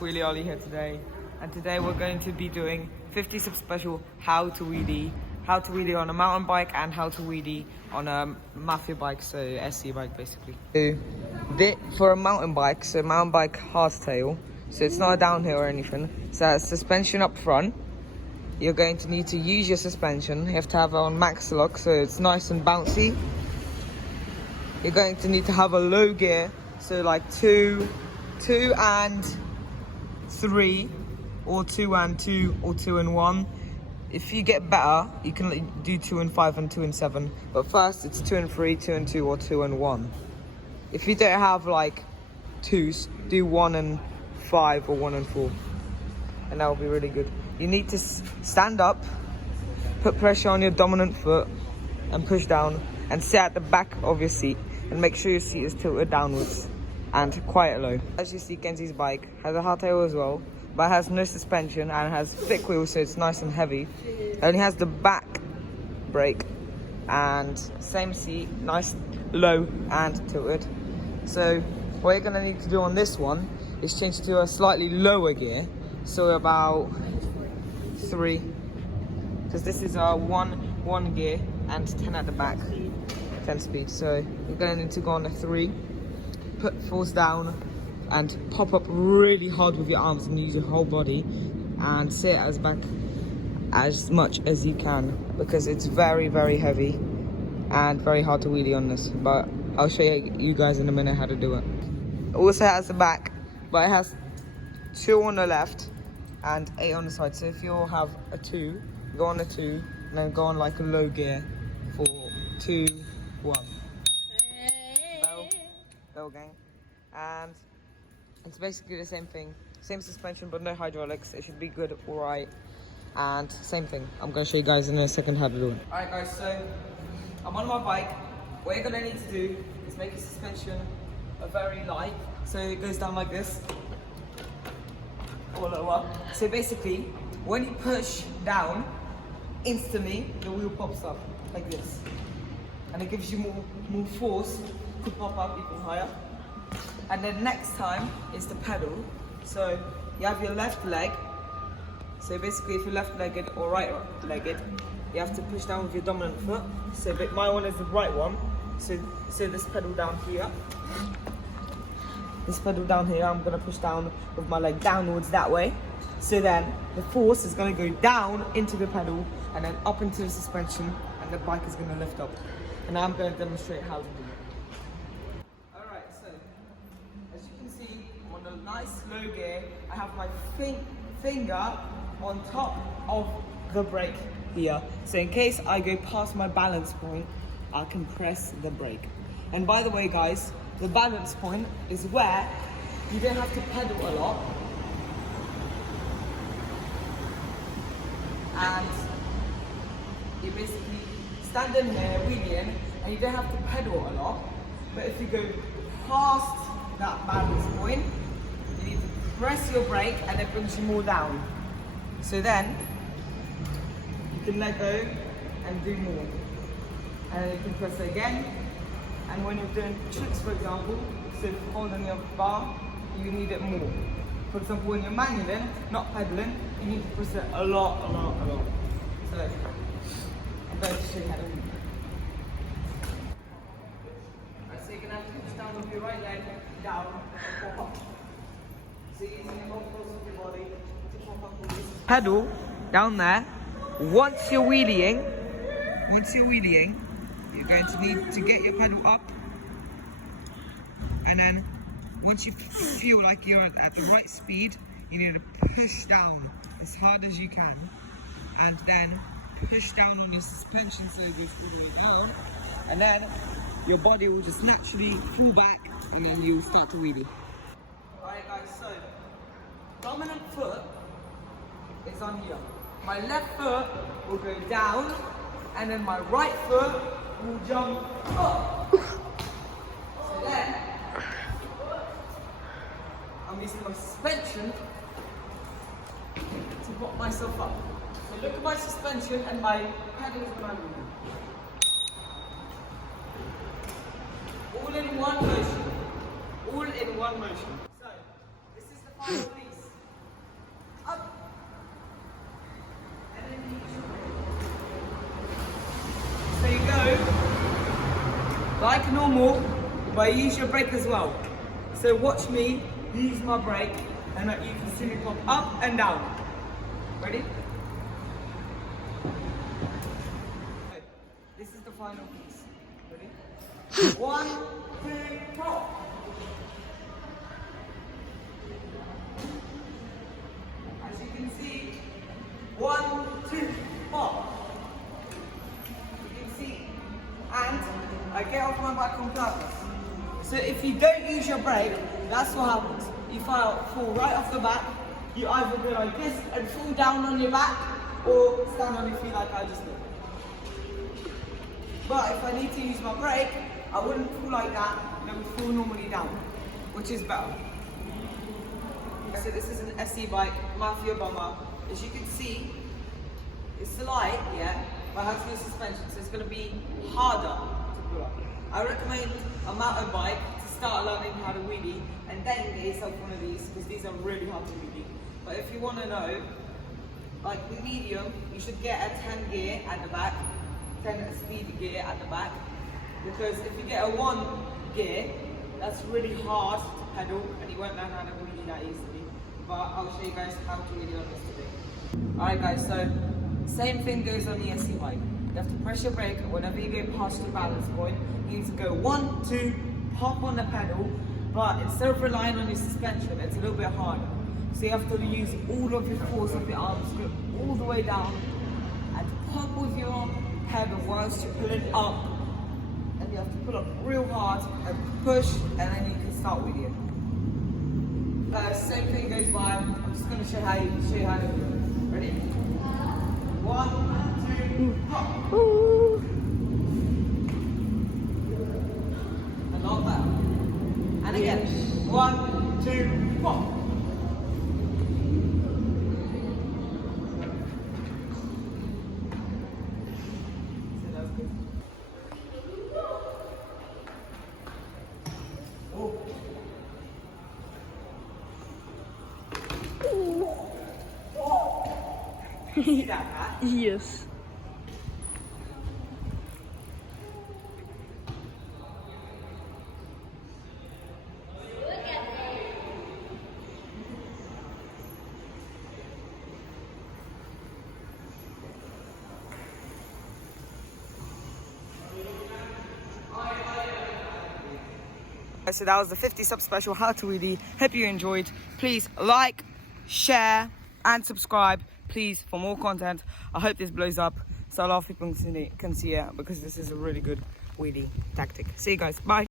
Wheelie Ollie here today, and today we're going to be doing 50 sub special how to wheelie on a mountain bike and how to wheelie on a mafia bike, so SC bike basically. For a mountain bike, so mountain bike hardtail, so it's not a downhill or anything, so it has suspension up front. You're going to need to use your suspension. You have to have it on max lock so it's nice and bouncy. You're going to need to have a low gear, so like 2 and 3, or 2 and 2, or 2 and 1. If you get better, you can do 2 and 5 and 2 and 7. But first, it's 2 and 3, 2 and 2, or 2 and 1. If you don't have like 2s, do 1 and 5 or 1 and 4, and that will be really good. You need to stand up, put pressure on your dominant foot, and push down, and sit at the back of your seat, and make sure your seat is tilted downwards and quite low. As you see, Kenz's bike has a hardtail as well, but it has no suspension and it has thick wheels, so it's nice and heavy. It only has the back brake and same seat, nice low and tilted. So what you're gonna need to do on this one is change to a slightly lower gear, so about 3, because this is a one gear and 10 at the back, 10 speed. So you're gonna need to go on a 3, put force down and pop up really hard with your arms and use your whole body, and sit as back as much as you can, because it's very, very heavy and very hard to wheelie on this, but I'll show you guys in a minute how to do it. It also has the back, but it has 2 on the left and 8 on the side. So if you have a 2, go on a 2 and then go on like a low gear for 2, 1. Bell gang. And it's basically the same thing, same suspension but no hydraulics. It should be good, alright. And same thing, I'm gonna show you guys in a second how to do it. Alright guys, so I'm on my bike. What you're gonna need to do is make your suspension very light, so it goes down like this, or lower. So basically, when you push down, instantly the wheel pops up like this, and it gives you more force to pop up even higher. And then next time is the pedal. So you have your left leg. So basically, if you're left-legged or right-legged, you have to push down with your dominant foot. So but my one is the right one. So this pedal down here. This pedal down here, I'm gonna push down with my leg downwards that way. So then the force is gonna go down into the pedal and then up into the suspension, and the bike is gonna lift up. And now I'm gonna demonstrate how to do it. Alright, so as you can see, I'm on a nice low gear. I have my finger on top of the brake here. So in case I go past my balance point, I can press the brake. And by the way guys, the balance point is where you don't have to pedal a lot. And you basically stand in here, wheeling, and you don't have to pedal a lot. But if you go past that balance point, you need to press your brake and it brings you more down. So then, you can let go and do more. And then you can press it again. And when you're doing tricks, for example, so holding your bar, you need it more. For example, when you're manualing, not pedaling, you need to press it a lot. So, I'm going to show you how to do it. Alright, so you're going to have to push down with your right leg, down, and pop up. So you're using both parts of your body to pop up with this pedal down there. Once you're wheeling, you're going to need to get your pedal up, and then once you feel like you're at the right speed, you need to push down as hard as you can, and then push down on your suspension so it goes all the way down, and then your body will just naturally pull back, and then you'll start to wheelie. Alright guys, so dominant foot is on here. My left foot will go down, and then my right foot will jump up. So then, I'm using my suspension to pop myself up. So look at my suspension and my pedals when I'm moving. All in one motion. So, this is the final piece. normal, but you use your brake as well. So watch me use my brake, and you can see me pop up and down. Ready? Okay. This is the final piece. Ready? 1, 2, pop. As you can see, 1, 2, pop. You can see, and I get off my bike on purpose. So if you don't use your brake, that's what happens. You fall right off the back. You either go like this and fall down on your back, or stand on your feet like I just did. But if I need to use my brake, I wouldn't fall like that. I would fall normally down, which is better. So this is an SE bike, Mafia Bomber. As you can see, it's light, yeah, but it has no suspension, so it's going to be harder to pull up. I recommend a mountain bike to start learning how to wheelie, and then get yourself one of these, because these are really hard to wheelie. But if you want to know, like the medium, you should get a 10 gear at the back, 10 speed gear at the back, because if you get a 1 gear, that's really hard to pedal, and you won't learn how to wheelie that easily. But I'll show you guys how to wheelie on this today. Alright guys, so same thing goes on the SE bike. You have to press your brake whenever you go past your balance point. You need to go 1, 2, pop on the pedal, but instead of relying on your suspension, it's a little bit harder. So you have to use all of your force of your arms, go all the way down, and pop with your pedal whilst you're pulling up. And you have to pull up real hard and push, and then you can start with it. Same thing goes by. I'm just going to show you how to do it. Ready? 1, 2, pop. And not that. And again. 1, 2, pop. So that was good. Oh. See that, huh? Yes. So that was the 50 sub special how to wheelie. Hope you enjoyed. Please like, share and subscribe, please, for more content. I hope this blows up so a lot of people can see it, because this is a really good wheelie tactic. See you guys, bye.